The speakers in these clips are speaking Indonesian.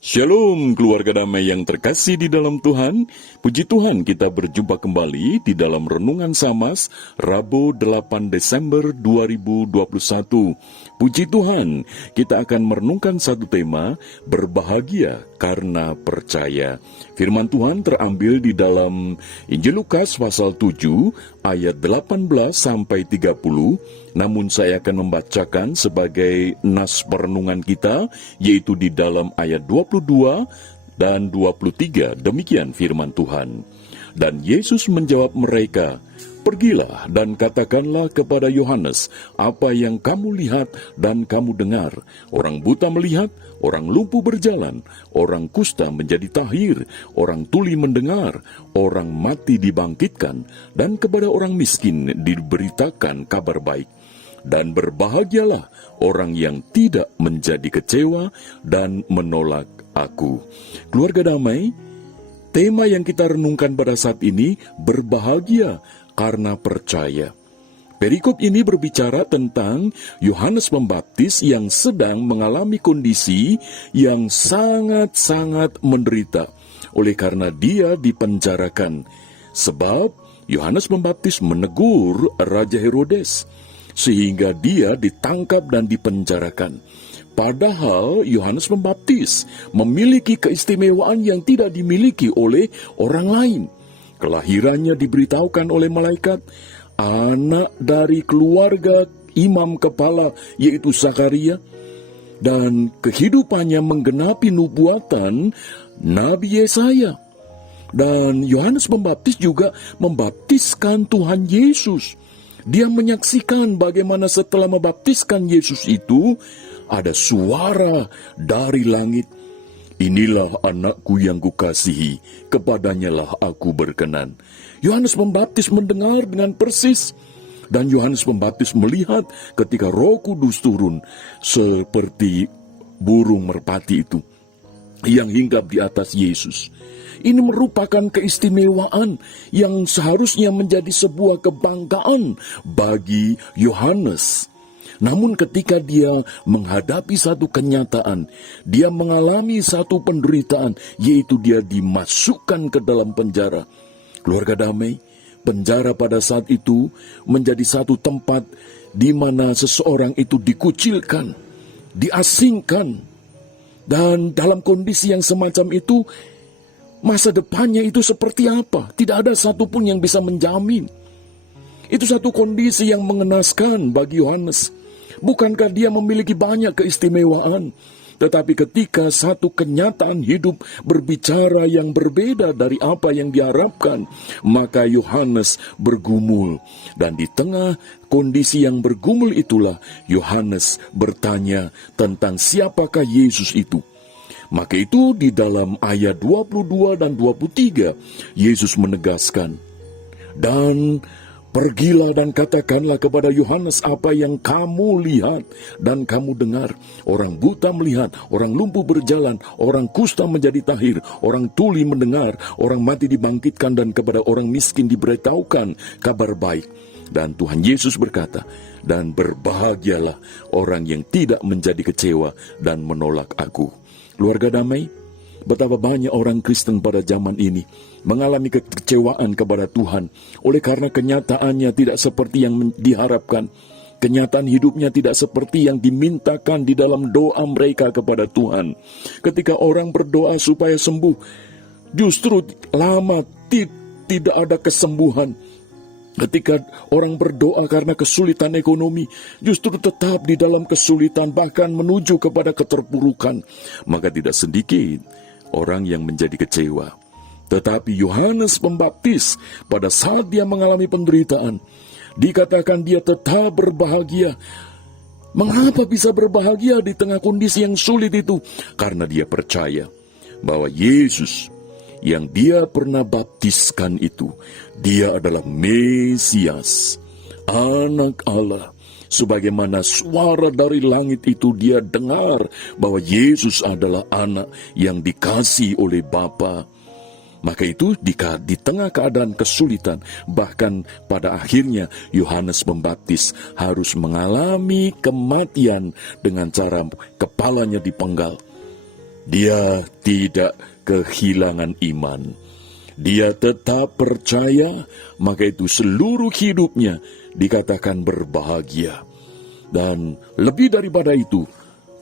Shalom keluarga damai yang terkasih di dalam Tuhan. Puji Tuhan kita berjumpa kembali di dalam Renungan Samas Rabu 8 Desember 2021. Puji Tuhan, kita akan merenungkan satu tema, berbahagia karena percaya. Firman Tuhan terambil di dalam Injil Lukas pasal 7 ayat 18 sampai 30. Namun saya akan membacakan sebagai nas perenungan kita, yaitu di dalam ayat 22 dan 23, demikian firman Tuhan. Dan Yesus menjawab mereka, "Pergilah dan katakanlah kepada Yohanes apa yang kamu lihat dan kamu dengar. Orang buta melihat, orang lumpuh berjalan, orang kusta menjadi tahir, orang tuli mendengar, orang mati dibangkitkan, dan kepada orang miskin diberitakan kabar baik. Dan berbahagialah orang yang tidak menjadi kecewa dan menolak aku." Keluarga damai, tema yang kita renungkan pada saat ini, berbahagia karena percaya. Perikop ini berbicara tentang Yohanes Pembaptis yang sedang mengalami kondisi yang sangat-sangat menderita. Oleh karena dia dipenjarakan. Sebab Yohanes Pembaptis menegur Raja Herodes, sehingga dia ditangkap dan dipenjarakan. Padahal Yohanes Pembaptis memiliki keistimewaan yang tidak dimiliki oleh orang lain. Kelahirannya diberitahukan oleh malaikat, anak dari keluarga imam kepala yaitu Zakaria, dan kehidupannya menggenapi nubuatan Nabi Yesaya. Dan Yohanes Pembaptis juga membaptiskan Tuhan Yesus. Dia menyaksikan bagaimana setelah membaptiskan Yesus itu, ada suara dari langit, "Inilah anakku yang kukasihi, kepadanyalah aku berkenan." Yohanes Pembaptis mendengar dengan persis, dan Yohanes Pembaptis melihat ketika Roh Kudus turun seperti burung merpati itu yang hinggap di atas Yesus. Ini merupakan keistimewaan yang seharusnya menjadi sebuah kebanggaan bagi Yohanes. Namun ketika dia menghadapi satu kenyataan, dia mengalami satu penderitaan, yaitu dia dimasukkan ke dalam penjara. Keluarga damai, penjara pada saat itu menjadi satu tempat di mana seseorang itu dikucilkan, diasingkan. Dan dalam kondisi yang semacam itu, masa depannya itu seperti apa? Tidak ada satupun yang bisa menjamin. Itu satu kondisi yang mengenaskan bagi Yohanes. Bukankah dia memiliki banyak keistimewaan? Tetapi ketika satu kenyataan hidup berbicara yang berbeda dari apa yang diharapkan, maka Yohanes bergumul. Dan di tengah kondisi yang bergumul itulah, Yohanes bertanya tentang siapakah Yesus itu. Maka itu di dalam ayat 22 dan 23, Yesus menegaskan, "Dan pergilah dan katakanlah kepada Yohanes apa yang kamu lihat dan kamu dengar. Orang buta melihat, orang lumpuh berjalan, orang kusta menjadi tahir, orang tuli mendengar, orang mati dibangkitkan, dan kepada orang miskin diberitahukan kabar baik." Dan Tuhan Yesus berkata, "Dan berbahagialah orang yang tidak menjadi kecewa dan menolak aku." Keluarga damai, betapa banyak orang Kristen pada zaman ini mengalami kekecewaan kepada Tuhan oleh karena kenyataannya tidak seperti yang diharapkan. Kenyataan hidupnya tidak seperti yang dimintakan di dalam doa mereka kepada Tuhan. Ketika orang berdoa supaya sembuh, justru lama tidak ada kesembuhan. Ketika orang berdoa karena kesulitan ekonomi, justru tetap di dalam kesulitan, bahkan menuju kepada keterpurukan. Maka tidak sedikit orang yang menjadi kecewa. Tetapi Yohanes Pembaptis, pada saat dia mengalami penderitaan, dikatakan dia tetap berbahagia. Mengapa bisa berbahagia di tengah kondisi yang sulit itu? Karena dia percaya bahwa Yesus yang dia pernah baptiskan itu, dia adalah Mesias, Anak Allah. Sebagaimana suara dari langit itu dia dengar bahwa Yesus adalah anak yang dikasihi oleh Bapa. Maka itu di tengah keadaan kesulitan, bahkan pada akhirnya Yohanes Pembaptis harus mengalami kematian dengan cara kepalanya dipenggal. Dia tidak kehilangan iman. Dia tetap percaya, maka itu seluruh hidupnya dikatakan berbahagia. Dan lebih daripada itu,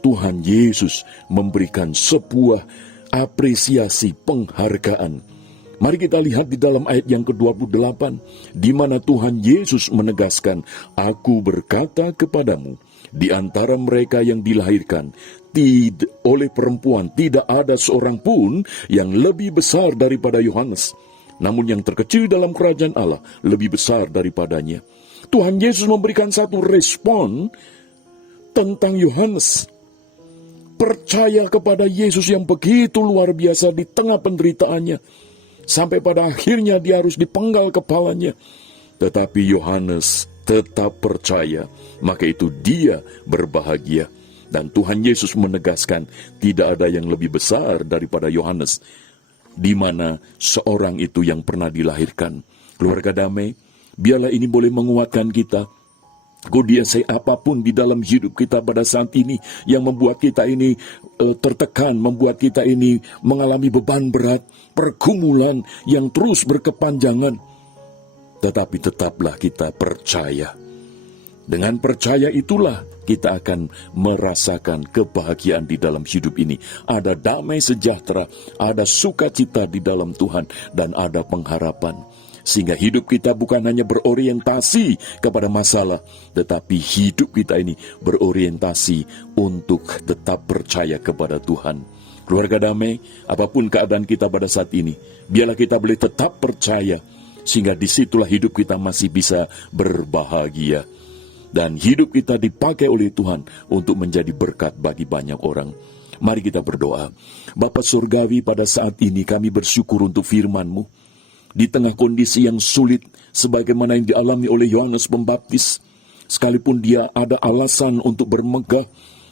Tuhan Yesus memberikan sebuah apresiasi penghargaan. Mari kita lihat di dalam ayat yang ke-28, di mana Tuhan Yesus menegaskan, "Aku berkata kepadamu, di antara mereka yang dilahirkan oleh perempuan tidak ada seorang pun yang lebih besar daripada Yohanes. Namun yang terkecil dalam kerajaan Allah lebih besar daripadanya." Tuhan Yesus memberikan satu respon tentang Yohanes. Percaya kepada Yesus yang begitu luar biasa di tengah penderitaannya. Sampai pada akhirnya dia harus dipenggal kepalanya. Tetapi Yohanes tetap percaya, maka itu dia berbahagia. Dan Tuhan Yesus menegaskan tidak ada yang lebih besar daripada Yohanes, di mana seorang itu yang pernah dilahirkan. Keluarga damai, biarlah ini boleh menguatkan kita. Kondisi apapun di dalam hidup kita pada saat ini yang membuat kita ini tertekan, membuat kita ini mengalami beban berat, pergumulan yang terus berkepanjangan. Tetapi tetaplah kita percaya. Dengan percaya itulah kita akan merasakan kebahagiaan di dalam hidup ini. Ada damai sejahtera, ada sukacita di dalam Tuhan, dan ada pengharapan. Sehingga hidup kita bukan hanya berorientasi kepada masalah, tetapi hidup kita ini berorientasi untuk tetap percaya kepada Tuhan. Keluarga damai, apapun keadaan kita pada saat ini, biarlah kita boleh tetap percaya, sehingga disitulah hidup kita masih bisa berbahagia. Dan hidup kita dipakai oleh Tuhan untuk menjadi berkat bagi banyak orang. Mari kita berdoa. Bapa Surgawi, pada saat ini kami bersyukur untuk firman-Mu. Di tengah kondisi yang sulit, sebagaimana yang dialami oleh Yohanes Pembaptis, sekalipun dia ada alasan untuk bermegah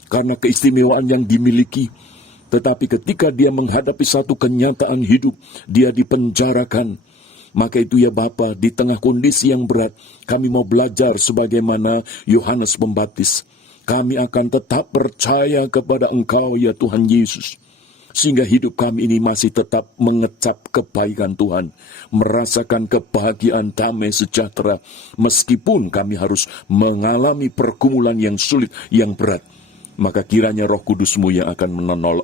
karena keistimewaan yang dimiliki, tetapi ketika dia menghadapi satu kenyataan hidup, dia dipenjarakan. Maka itu ya Bapa, di tengah kondisi yang berat, kami mau belajar sebagaimana Yohanes Pembaptis. Kami akan tetap percaya kepada Engkau ya Tuhan Yesus. Sehingga hidup kami ini masih tetap mengecap kebaikan Tuhan. Merasakan kebahagiaan damai sejahtera. Meskipun kami harus mengalami pergumulan yang sulit, yang berat. Maka kiranya Roh Kudus-Mu yang akan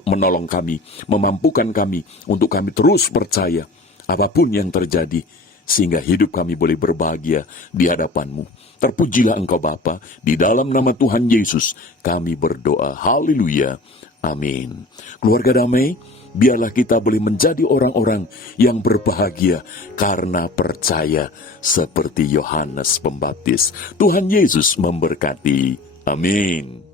menolong kami, memampukan kami untuk kami terus percaya apapun yang terjadi, sehingga hidup kami boleh berbahagia di hadapan-Mu. Terpujilah Engkau Bapa, di dalam nama Tuhan Yesus kami berdoa. Haleluya. Amin. Keluarga damai, biarlah kita boleh menjadi orang-orang yang berbahagia karena percaya seperti Yohanes Pembaptis. Tuhan Yesus memberkati. Amin.